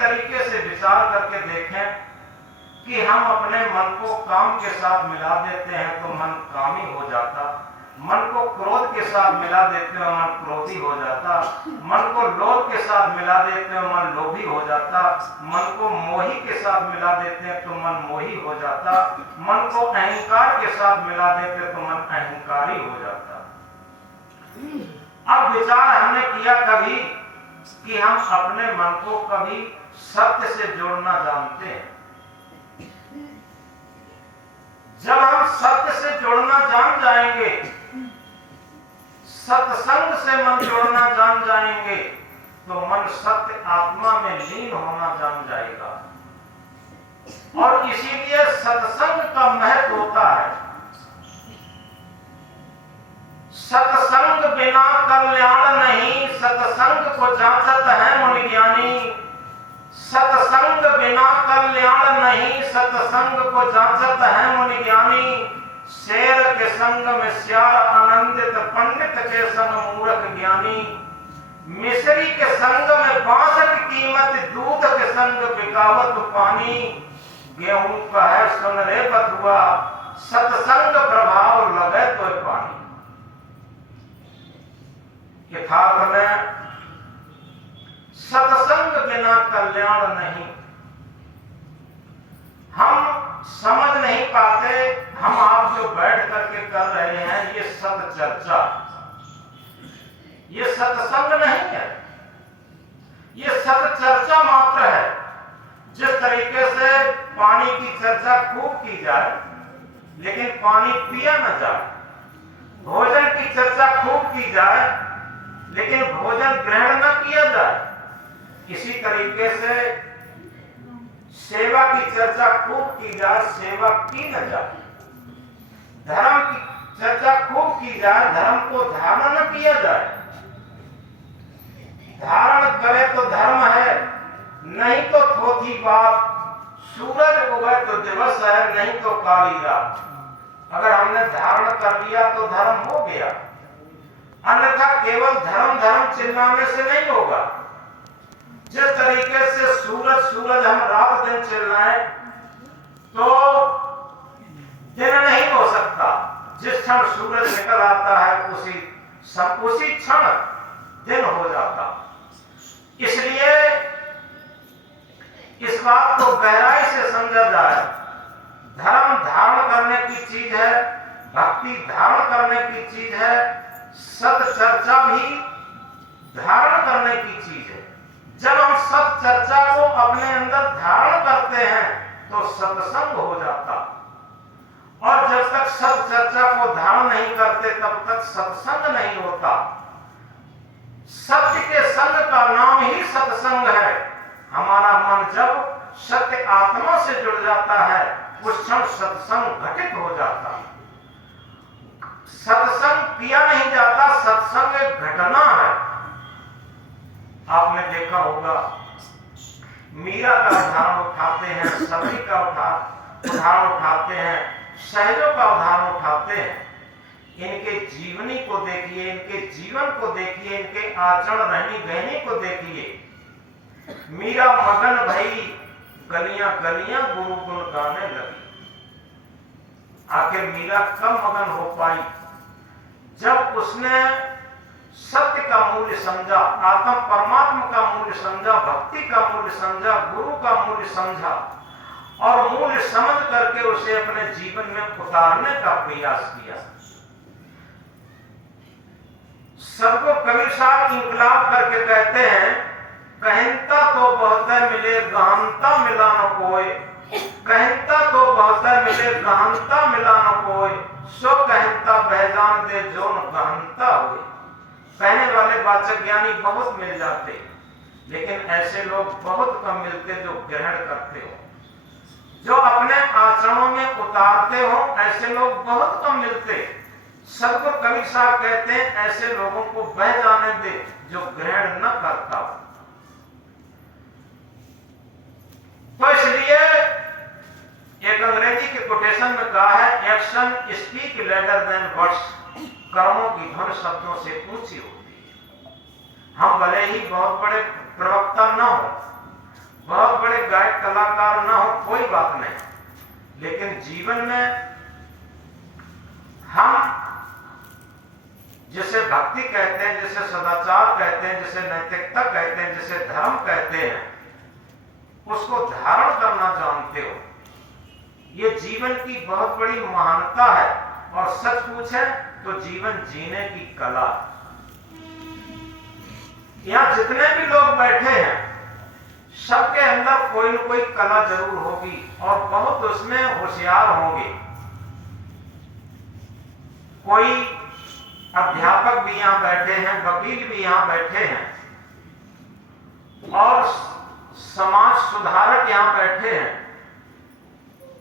तरीके से विचार करके देखें कि हम अपने मन को काम के साथ मिला देते हैं तो मन कामी हो जाता, मन को क्रोध के साथ मिला देते हैं मन क्रोधी हो जाता, मन को लोभ के साथ मिला देते हैं मन लोभी हो जाता, मन को मोही के साथ मिला देते हैं तो मन मोही हो जाता, मन को अहंकार के साथ मिला देते तो मन अहंकारी हो जाता। अब विचार हमने किया कभी कि हम अपने मन को कभी सत्य से जोड़ना जानते हैं। जब हम सत्य से जोड़ना जान जाएंगे, सत्संग से मन जोड़ना जान जाएंगे, तो मन सत्य आत्मा में लीन होना जान जाएगा। और इसीलिए सत्संग का महत्व होता है। सत्संग बिना कल्याण नहीं, सत्संग को जांचत है मुनि ज्ञानी। सत्संग बिना कल्याण नहीं, सत्संग को जांचत है मुनि ज्ञानी। शेर के संग में श्यार आनंदित, पंडित के संग मूर्ख ज्ञानी। मिश्री के संग में बांस की कीमत, दूध के संग बिकावत पानी। गेहूं का है सुन रे बथुआ, सत्संग प्रभाव लगे तो पानी। यथार्थ में सत्संग बिना कल्याण नहीं। हम समझ नहीं पाते, हम आप जो बैठ करके कर रहे हैं ये सत चर्चा, ये सत्संग नहीं है, ये सत चर्चा मात्र है। जिस तरीके से पानी की चर्चा खूब की जाए लेकिन पानी पिया न जाए, भोजन की चर्चा खूब की जाए लेकिन भोजन ग्रहण न किया जाए, इसी तरीके से सेवा की चर्चा खूब की जाए, सेवा की न जाए। धर्म की चर्चा खूब की जाए, धर्म को धारण न किया जाए। धारण करे तो धर्म है, नहीं तो थोथी बात। सूरज उगे तो दिवस है, नहीं तो काली रात। अगर हमने धारण कर लिया तो धर्म हो गया, अन्यथा केवल धर्म धर्म चिल्लाने से नहीं होगा। जिस तरीके से सूरज सूरज हम रात दिन चिल्लाएं तो दिन नहीं हो सकता। जिस क्षण सूरज निकल आता है उसी क्षण दिन हो जाता। इसलिए इस बात को गहराई से समझा जाए। धर्म धारण करने की चीज है, भक्ति धारण करने की चीज है, सत चर्चा भी धारण करने की चीज है। जब हम सत चर्चा को अपने अंदर धारण करते हैं तो सत्संग हो जाता, और जब तक सत चर्चा को धारण नहीं करते तब तक सत्संग नहीं होता। सत्य के संग का नाम ही सत्संग है। हमारा मन जब सत्य आत्मा से जुड़ जाता है उस क्षण सत्संग घटित हो जाता। सत्संग किया नहीं जाता, सत्संग एक घटना है। आपने देखा होगा, मीरा का उदाहरण उठाते हैं, सबरी का उदाहरण उठाते हैं, सहजों का उदाहरण उठाते हैं। इनके जीवनी को देखिए, इनके जीवन को देखिए, इनके आचरण रहनी बहनी को देखिए। मीरा मगन भई गलियां गलियां गुरु गुण गाने लगी। आखिर मीरा कब मगन हो पाई? जब उसने सत्य का मूल्य समझा, आत्म परमात्मा का मूल्य समझा, भक्ति का मूल्य समझा, गुरु का मूल्य समझा, और मूल्य समझ करके उसे अपने जीवन में उतारने का प्रयास किया। सबको कबीर साहब इंकलाब करके कहते हैं, कहता तो बहुत मिले गहनता मिला न कोई, कहता तो बहुत मिले गहनता मिला न कोई, सो कहता बहजान दे जो न गहनता हुए। कहने वाले वाचक ज्ञानी बहुत मिल जाते, लेकिन ऐसे लोग बहुत कम मिलते जो ग्रहण करते हो, जो अपने आचरणों में उतारते हो। ऐसे लोग बहुत कम मिलते। सदगुरु कबीर साहब कहते हैं, ऐसे लोगों को बह जाने दे जो ग्रहण न करता। तो इसलिए एक अंग्रेजी के कोटेशन में कहा है, action speak louder than words. कर्मों की धुन शब्दों से ऊंची होती है। हम भले ही बहुत बड़े प्रवक्ता न हो, बहुत बड़े गायक कलाकार ना हो कोई बात नहीं, लेकिन जीवन में हम जिसे भक्ति कहते हैं, जिसे सदाचार कहते हैं, जिसे नैतिकता कहते हैं, जिसे धर्म कहते हैं, उसको धारण करना जानते हो, ये जीवन की बहुत बड़ी महानता है। और सच पूछे तो जीवन जीने की कला। यहां जितने भी लोग बैठे हैं सबके अंदर कोई न कोई कला जरूर होगी और बहुत उसमें होशियार होंगे। कोई अध्यापक भी यहां बैठे हैं, वकील भी यहां बैठे हैं और समाज सुधारक यहां बैठे हैं,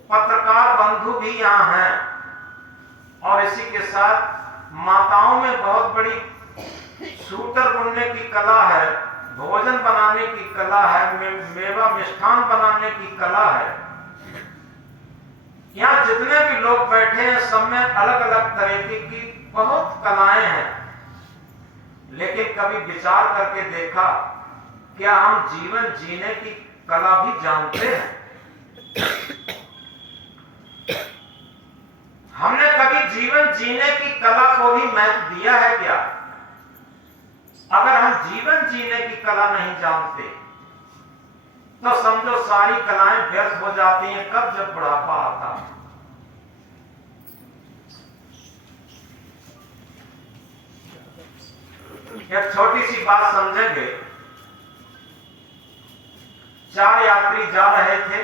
पत्रकार बंधु भी यहां हैं और इसी के साथ माताओं में बहुत बड़ी सूटर बुनने की कला है, भोजन बनाने की कला है, मेवा मिष्ठान बनाने की कला है। यहां जितने भी लोग बैठे हैं सब में अलग अलग तरीके की बहुत कलाएं हैं, लेकिन कभी विचार करके देखा क्या हम जीवन जीने की कला भी जानते हैं? हमने कभी जीवन जीने की कला को भी महत्व दिया है क्या? अगर हम जीवन जीने की कला नहीं जानते तो समझो सारी कलाएं व्यर्थ हो जाती हैं। कब? जब बुढ़ापा आता है। एक छोटी सी बात समझेंगे। 4 यात्री जा रहे थे,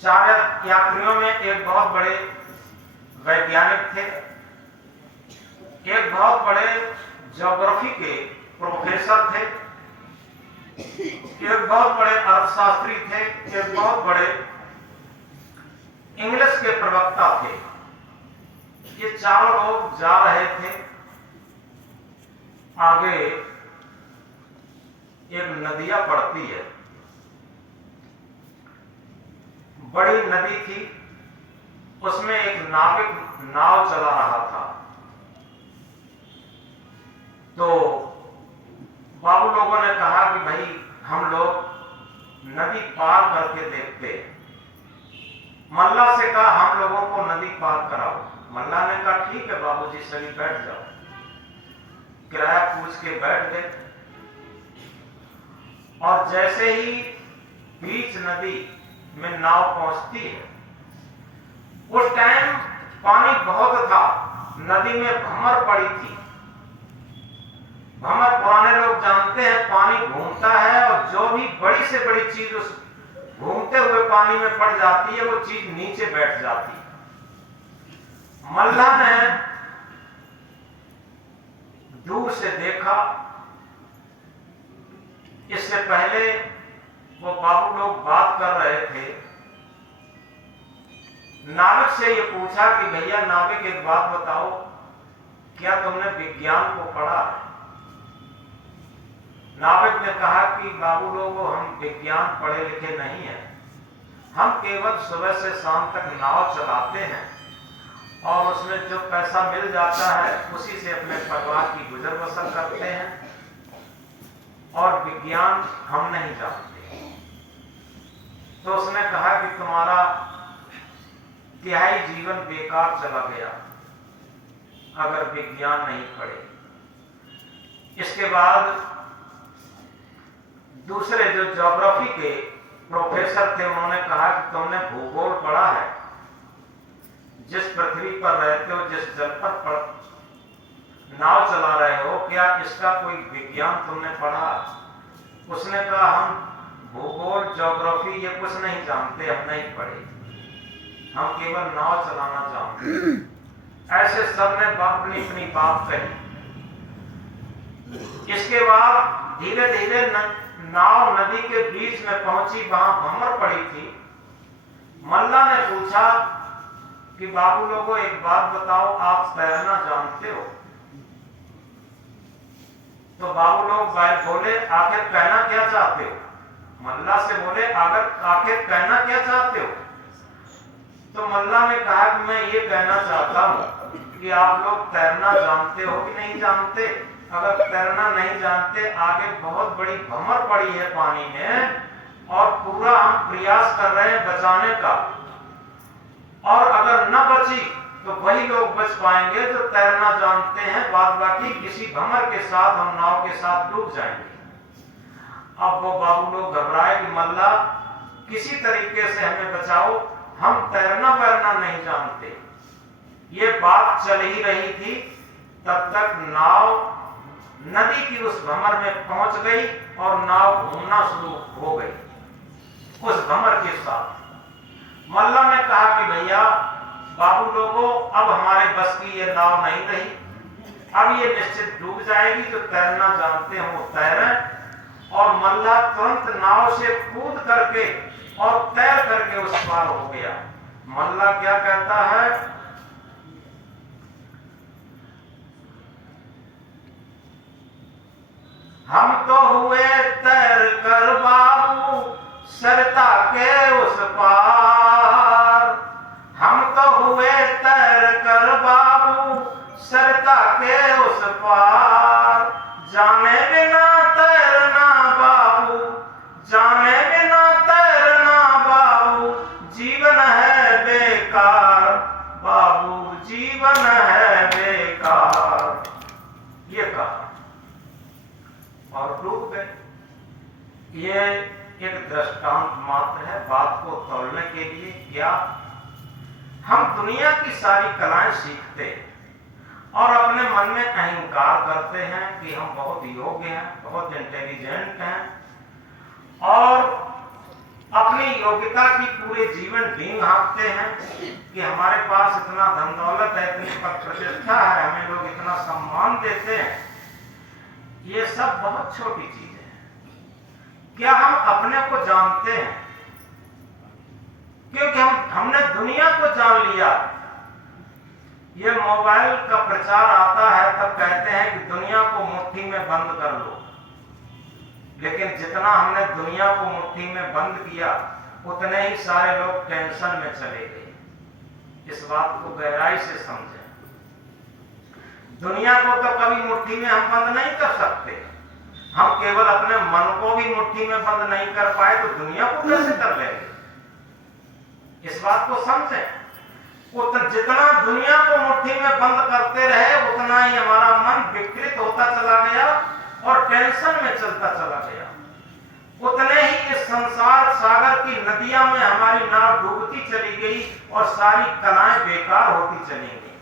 चार यात्रियों में एक बहुत बड़े वैज्ञानिक थे, एक बहुत बड़े ज्योग्राफी के प्रोफेसर थे, एक बहुत बड़े अर्थशास्त्री थे, एक बहुत बड़े इंग्लिश के प्रवक्ता थे। ये चारों लोग जा रहे थे। आगे एक नदियां पड़ती है, बड़ी नदी थी, उसमें एक नाविक नाव चला रहा था। तो बाबू लोगों ने कहा कि भाई हम लोग नदी पार करके देखते हैं। मल्ला से कहा हम लोगों को नदी पार कराओ। मल्ला ने कहा ठीक है बाबूजी, चलिए बैठ जाओ। किराया पूछ के बैठ गए और जैसे ही बीच नदी में नाव पहुंचती है, उस टाइम पानी बहुत था, नदी में भंवर पड़ी थी। भंवर पुराने लोग जानते हैं पानी घूमता है और जो भी बड़ी से बड़ी चीज उस घूमते हुए पानी में पड़ जाती है वो चीज नीचे बैठ जाती है। मल्ला ने दूर से देखा। इससे पहले वो बाबू लोग बात कर रहे थे, नाविक से ये पूछा कि भैया नाविक एक बात बताओ, क्या तुमने विज्ञान को पढ़ा है? नाविक ने कहा कि बाबू लोगों हम विज्ञान पढ़े लिखे नहीं हैं, हम केवल सुबह से शाम तक नाव चलाते हैं और उसमें जो पैसा मिल जाता है उसी से अपने परिवार की गुजर बसर करते हैं और विज्ञान हम नहीं जानते। तो उसने कहा कि तुम्हारा तिहाई जीवन बेकार चला गया अगर विज्ञान नहीं पढ़े। इसके बाद दूसरे जो ज्योग्राफी के प्रोफेसर थे उन्होंने कहा कि तुमने भूगोल पढ़ा है, जिस पृथ्वी पर रहते हो, जिस जल पर नाव चला रहे हो, क्या इसका कोई विज्ञान तुमने पढ़ा? उसने कहा हम भूगोल ज्योग्राफी ये कुछ नहीं जानते, हम नहीं पढ़े, हम केवल नाव चलाना जानते। ऐसे सबने अपनी अपनी बात कही। इसके बाद धीरे धीरे नाव नदी के बीच में पहुंची, वहां भंवर पड़ी थी। मल्ला ने पूछा कि बाबू लोगों एक बात बताओ, आप तैरना जानते हो? तो बाबू लोग बोले आखिर कहना क्या चाहते हो? मल्ला से बोले आखिर कहना क्या चाहते हो? तो मल्ला ने कहा कि मैं ये कहना चाहता हूँ कि आप लोग तैरना जानते हो कि नहीं जानते? अगर तैरना नहीं जानते, आगे बहुत बड़ी भंवर पड़ी है पानी में और पूरा हम प्रयास कर रहे हैं बचाने का, और अगर न बची तो वही लोग बच पाएंगे जो तैरना जानते हैं, बाद बाकी किसी भंवर के साथ हम नाव के साथ डूब जाएंगे। अब वो बाबू लोग घबराए कि मल्ला किसी तरीके से हमें बचाओ, हम तैरना वैरना नहीं जानते। ये बात चल ही रही थी, तब तक नाव नदी की उस भंवर में पहुंच गई और नाव घूमना शुरू हो गई उस भंवर के साथ। मल्ला ने कहा कि भैया बाबू लोगों, अब हमारे बस की ये नाव नहीं रही, अब ये निश्चित डूब जाएगी। जो तैरना जानते हैं वो तैरें। और मल्ला तुरंत नाव से कूद करके और तैर करके उस पार हो गया। मल्ला क्या कहता है, हम तो हुए तैर कर बाबू सरता के उस पार, हम तो हुए तैर कर बाबू सरता के उस पार, जाने बिना तैरना बाबू, जाने बिना तैरना बाबू, जीवन है बेकार, बाबू जीवन है बेकार। ये कहा और डूब गए। ये एक दृष्टांत मात्र है बात को तोड़ने के लिए। क्या हम दुनिया की सारी कलाएं सीखते हैं और अपने मन में अहंकार करते हैं कि हम बहुत योग्य हैं, बहुत इंटेलिजेंट हैं, और अपनी योग्यता की पूरे जीवन डींग हाँकते हैं कि हमारे पास इतना धन दौलत है, इतनी पद प्रतिष्ठा है, हमें लोग इतना सम्मान देते हैं। ये सब बहुत छोटी चीज है। क्या हम अपने को जानते हैं? क्योंकि हमने दुनिया को जान लिया। ये मोबाइल का प्रचार आता है तब कहते हैं कि दुनिया को मुट्ठी में बंद कर लो, लेकिन जितना हमने दुनिया को मुट्ठी में बंद किया उतने ही सारे लोग टेंशन में चले गए। इस बात को गहराई से समझें। दुनिया को तो कभी मुट्ठी में हम बंद नहीं कर सकते। हम केवल अपने मन को भी मुट्ठी में बंद नहीं कर पाए तो दुनिया को कैसे कर लेंगे? इस बात को समझें। जितना दुनिया को मुट्ठी में बंद करते रहे उतना ही हमारा मन विकृत होता चला गया और टेंशन में चलता चला गया। उतने ही इस संसार सागर की नदियां में हमारी नाव डूबती चली गई और सारी कलाएं बेकार होती चली गई।